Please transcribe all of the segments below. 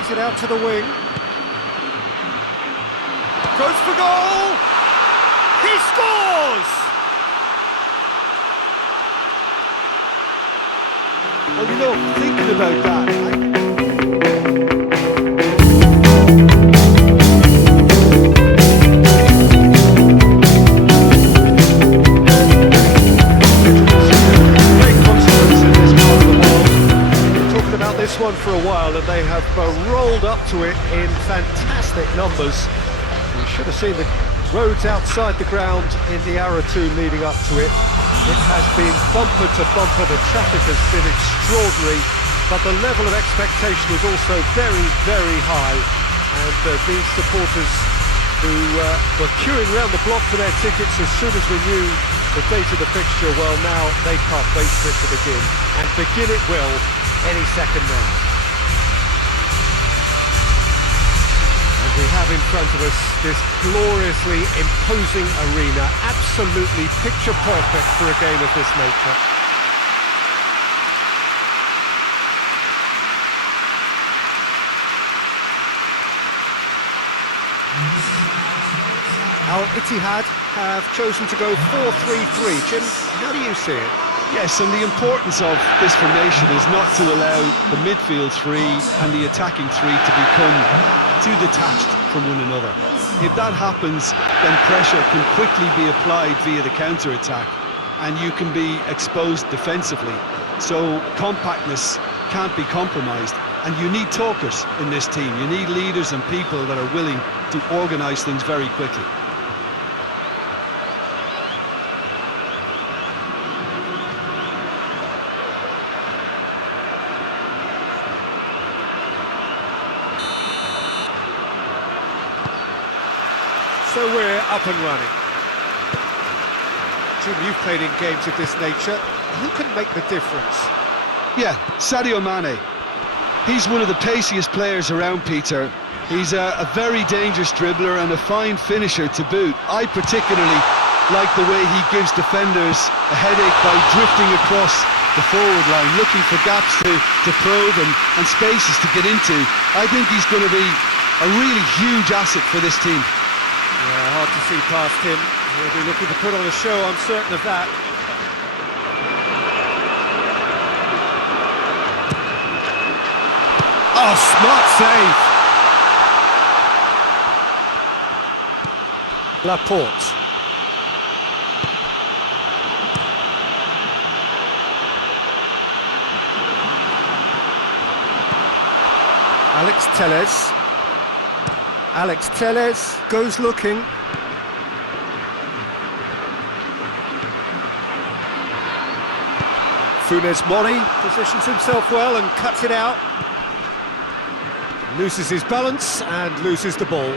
Plays it out to the wing. Goes for goal! He scores! Well, you know, thinking about that, one for a while, and they have rolled up to it in fantastic numbers. You should have seen the roads outside the ground in the hour or two leading up to it. It has been bumper to bumper, the traffic has been extraordinary, but the level of expectation is also very, very high, and these supporters who were queuing round the block for their tickets as soon as we knew the date of the fixture, well, now they can't wait for it to begin, and begin it will any second now. And we have in front of us this gloriously imposing arena, absolutely picture perfect for a game of this nature. Al-ITTIHAD have chosen to go 4-3-3. Jim, how do you see it? yes, and the importance of this formation is not to allow the midfield three and the attacking three to become too detached from one another. If that happens, then pressure can quickly be applied via the counter-attack, and you can be exposed defensively. So compactness can't be compromised, and you need talkers in this team. You need leaders and people that are willing to organise things very quickly. So we're up and running. Jim, you've played in games of this nature. Who can make the difference? Yeah, Sadio Mane. He's one of the paciest players around, Peter. He's a very dangerous dribbler and a fine finisher to boot. I particularly like the way he gives defenders a headache by drifting across the forward line, looking for gaps to probe and spaces to get into. I think he's going to be a really huge asset for this team. Yeah, hard to see past him. He'll be looking to put on a show, I'm certain of that. Oh, smart save! Laporte. Alex Telles. Alex Telles goes looking. Funes Mori positions himself well and cuts it out. Loses his balance and loses the ball.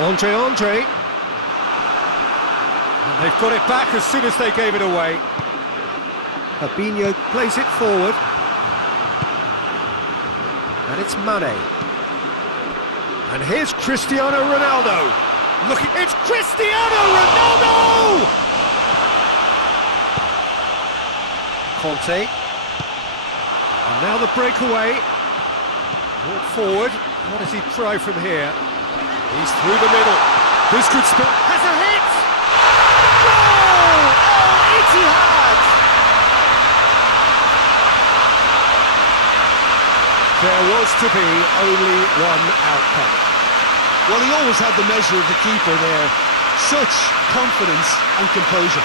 Andre. And they've got it back as soon as they gave it away. Fabinho plays it forward. And it's Mane. And here's Cristiano Ronaldo. Look, it's Cristiano Ronaldo! Conte. And now the breakaway. Brought forward. What does he try from here? He's through the middle. This could spell. Has a hit! Goal! Al-ITTIHAD! There was to be only one outcome. Well, he always had the measure of the keeper there. Such confidence and composure.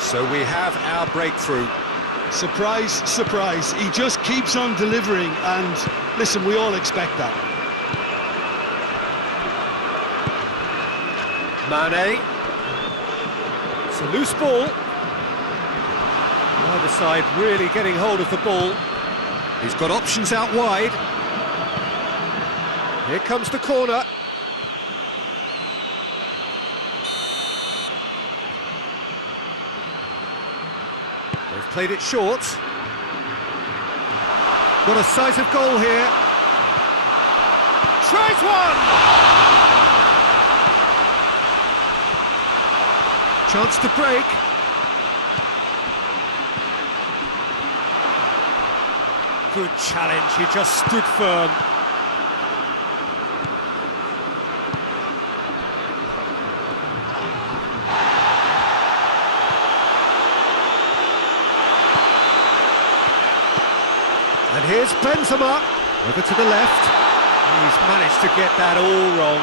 So we have our breakthrough. Surprise, surprise. He just keeps on delivering, and listen, we all expect that. Mane. It's a loose ball. Either side really getting hold of the ball. He's got options out wide. Here comes the corner. They've played it short. Got a sight of goal here. Tries one! Chance to break. Good challenge, he just stood firm. And here's Benzema, over to the left. He's managed to get that all wrong.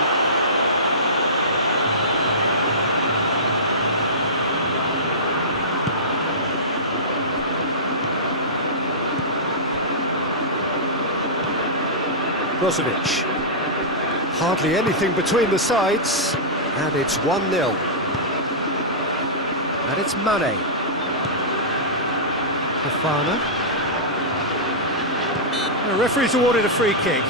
Brozovic. Hardly anything between the sides, and it's 1-0. And it's Mane. Fofana. The referee's awarded a free kick.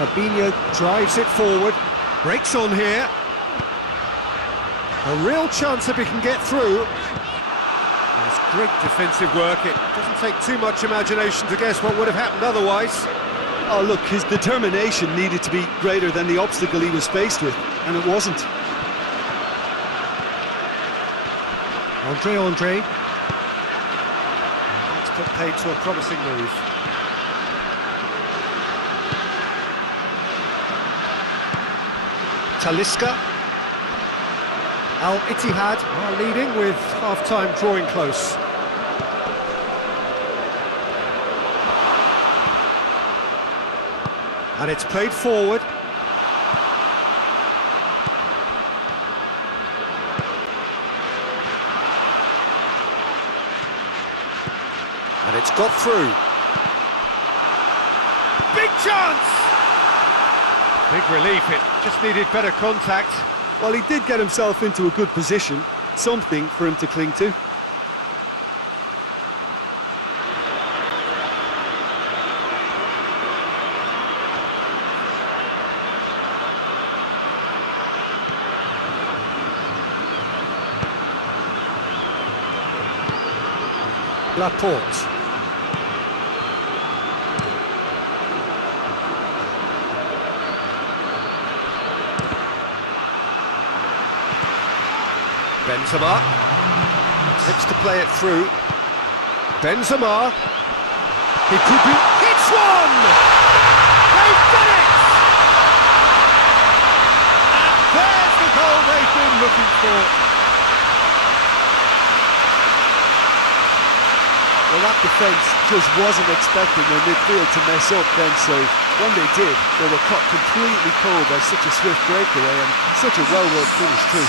Fabinho drives it forward, breaks on here. A real chance if he can get through. That's great defensive work. It doesn't take too much imagination to guess what would have happened otherwise. Oh, look, his determination needed to be greater than the obstacle he was faced with, and it wasn't. Andre. That's put paid to a promising move. Talisca. AL-ITTIHAD are leading with half-time drawing close. And it's played forward. And it's got through. Big chance! Big relief, it just needed better contact. Well, he did get himself into a good position, something for him to cling to. Laporte. Benzema attempts to play it through. Benzema. He could be. Hits one! They've done it! And there's the goal they've been looking for. Well, that defence just wasn't expecting their midfield to mess up then, so when they did, they were caught completely cold by such a swift breakaway and such a well-worked finish too.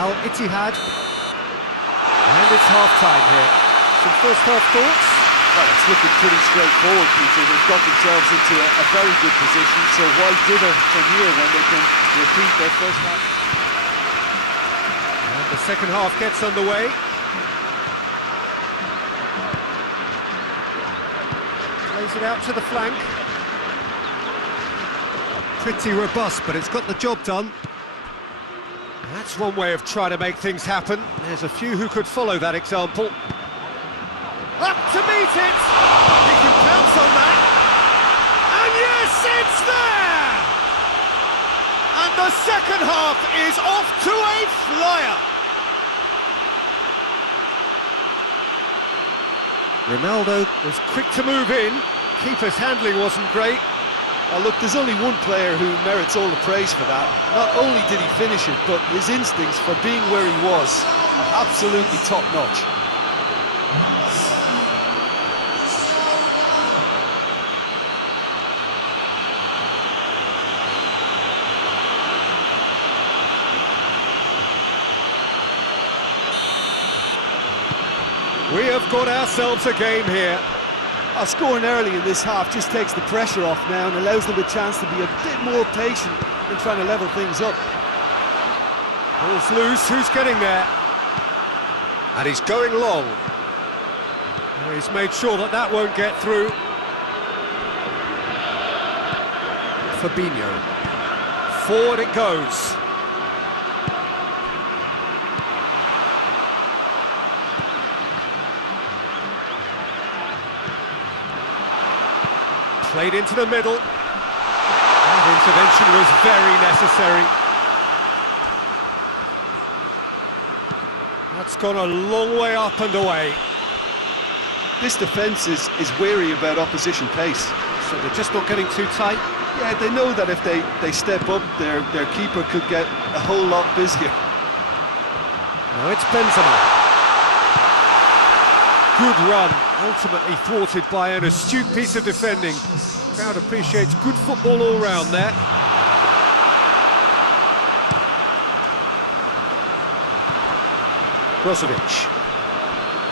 Al-ITTIHAD, and it's half-time here. Some first-half thoughts? Well, it's looking pretty straightforward, Peter. They've got themselves into a very good position, so why dither from here when they can repeat their first half? And the second half gets underway. Plays it out to the flank. Pretty robust, but it's got the job done. That's one way of trying to make things happen. There's a few who could follow that example. Up to meet it! He can pounce on that. And yes, it's there! And the second half is off to a flyer. Ronaldo was quick to move in. Keeper's handling wasn't great. Look, there's only one player who merits all the praise for that. Not only did he finish it, but his instincts for being where he was are absolutely top-notch. We have got ourselves a game here. Scoring early in this half just takes the pressure off now and allows them a chance to be a bit more patient in trying to level things up. Ball's loose, who's getting there? And he's going long. He's made sure that that won't get through. Fabinho. Forward it goes. Played into the middle. That intervention was very necessary. That's gone a long way up and away. This defence is wary about opposition pace. So they're just not getting too tight? Yeah, they know that if they step up, their keeper could get a whole lot busier. Now it's Benzema. Good run, ultimately thwarted by an astute piece of defending. Crowd appreciates good football all round there. Brozovic.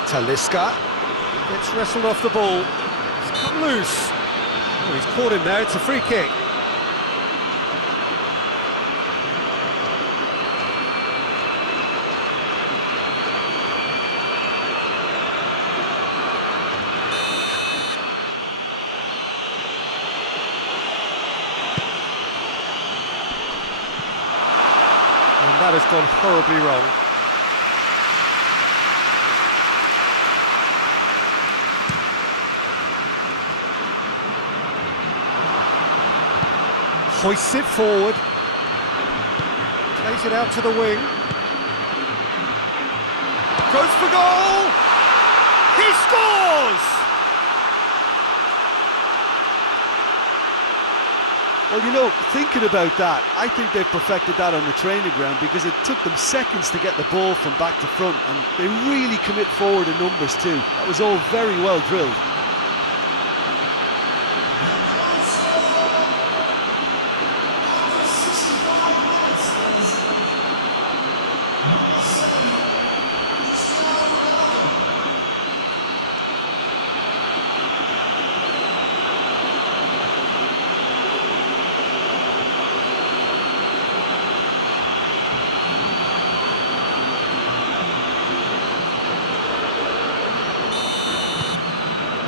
Talisca. Gets wrestled off the ball. It's come loose. Oh, he's caught him there, it's a free kick. And that has gone horribly wrong. Hoists it forward. Plays it out to the wing. Goes for goal! He scores! Well, you know, thinking about that, I think they've perfected that on the training ground because it took them seconds to get the ball from back to front, and they really commit forward in numbers too. That was all very well drilled.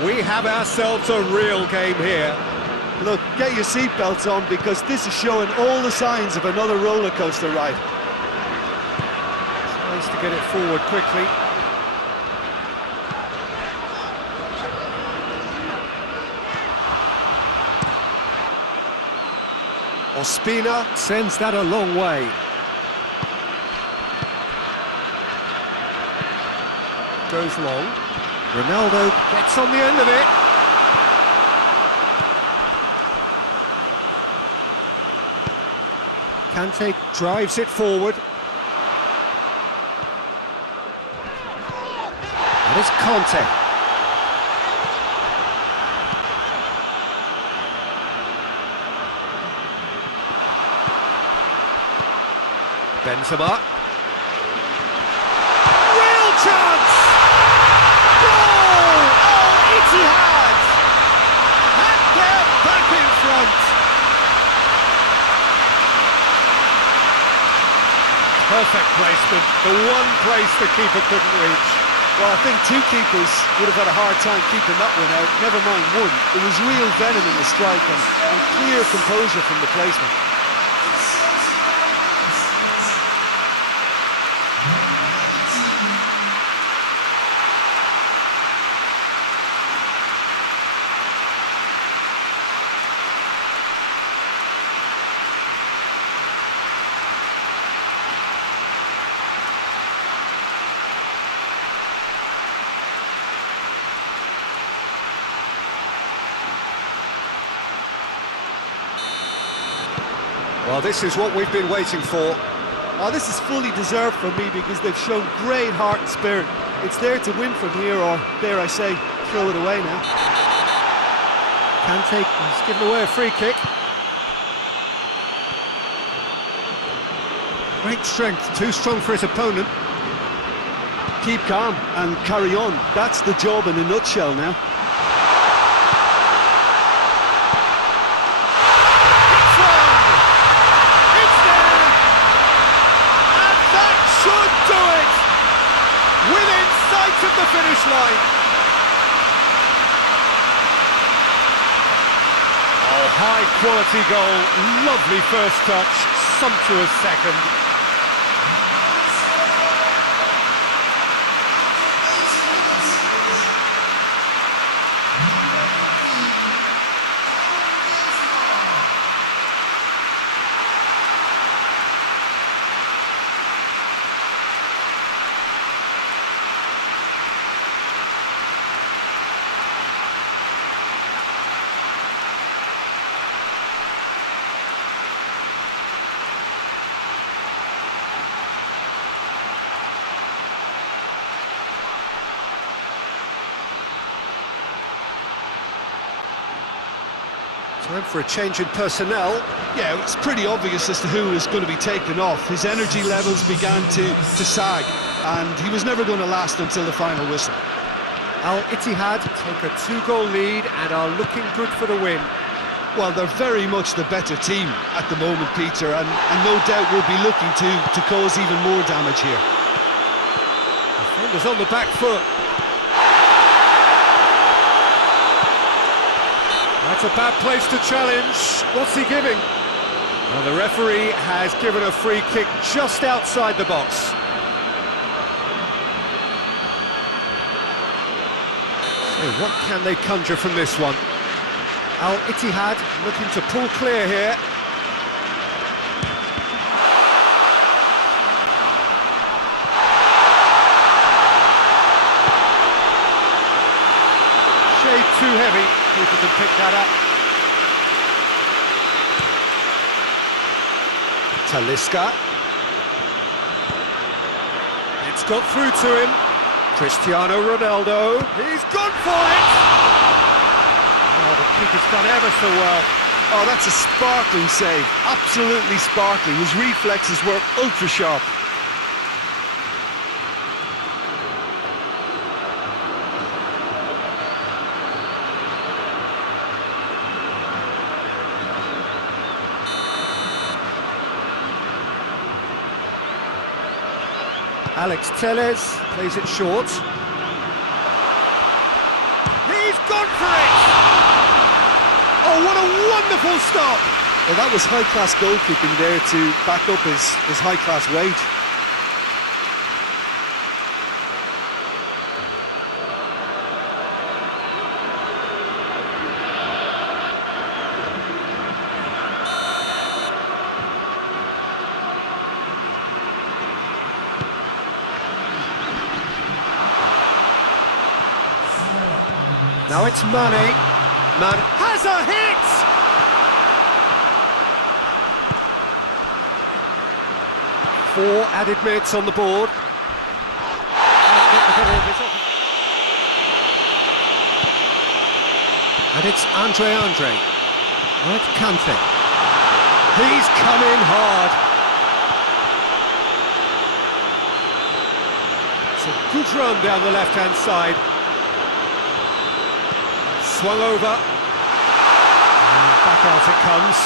We have ourselves a real game here. Look, get your seatbelts on because this is showing all the signs of another roller coaster ride. Tries to get it forward quickly. Ospina sends that a long way. Goes long. Ronaldo gets on the end of it. Kante drives it forward. That is Kante. Benzema. Real chance! Goal! AL-ITTIHAD! And they're back in front. Perfect placement, the one place the keeper couldn't reach. Well, I think two keepers would have had a hard time keeping that one out, never mind one. There was real venom in the strike and clear composure from the placement. Well, this is what we've been waiting for. Oh, this is fully deserved for me because they've shown great heart and spirit. It's there to win from here, or dare I say, throw it away now. Kante has given away a free kick. Great strength, too strong for his opponent. Keep calm and carry on. That's the job in a nutshell now. Within sight of the finish line. Oh, high quality goal, lovely first touch, sumptuous second. Time for a change in personnel. Yeah, it's pretty obvious as to who was going to be taken off. His energy levels began to sag, and he was never going to last until the final whistle. Al-ITTIHAD take a 2-goal lead and are looking good for the win. Well, they're very much the better team at the moment, Peter, and no doubt will be looking to cause even more damage here. Defenders on the back foot. That's a bad place to challenge. What's he giving? Well, the referee has given a free kick just outside the box. So what can they conjure from this one? Al-ITTIHAD looking to pull clear here. Shade too heavy. People can pick that up. Talisca. It's got through to him. Cristiano Ronaldo. He's gone for it! Oh, the keeper's done ever so well. Oh, that's a sparkling save. Absolutely sparkling. His reflexes were ultra sharp. Alex Telles plays it short. He's gone for it! Oh, what a wonderful stop! Well, that was high-class goalkeeping there to back up his high-class wage. Now it's Mane. Mane has a hit! Four added minutes on the board. And it's Andre. Now it's Kante. He's come in hard. It's a good run down the left-hand side. Swung over, and back out it comes.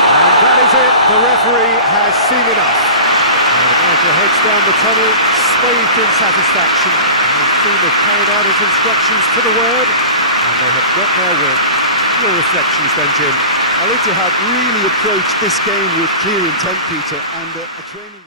And that is it, the referee has seen enough. And the manager heads down the tunnel swathed in satisfaction. His team have carried out his instructions to the word, and they have got their win. Your reflections then, Jim? Al-Ittihad really approached this game with clear intent, Peter, and a training...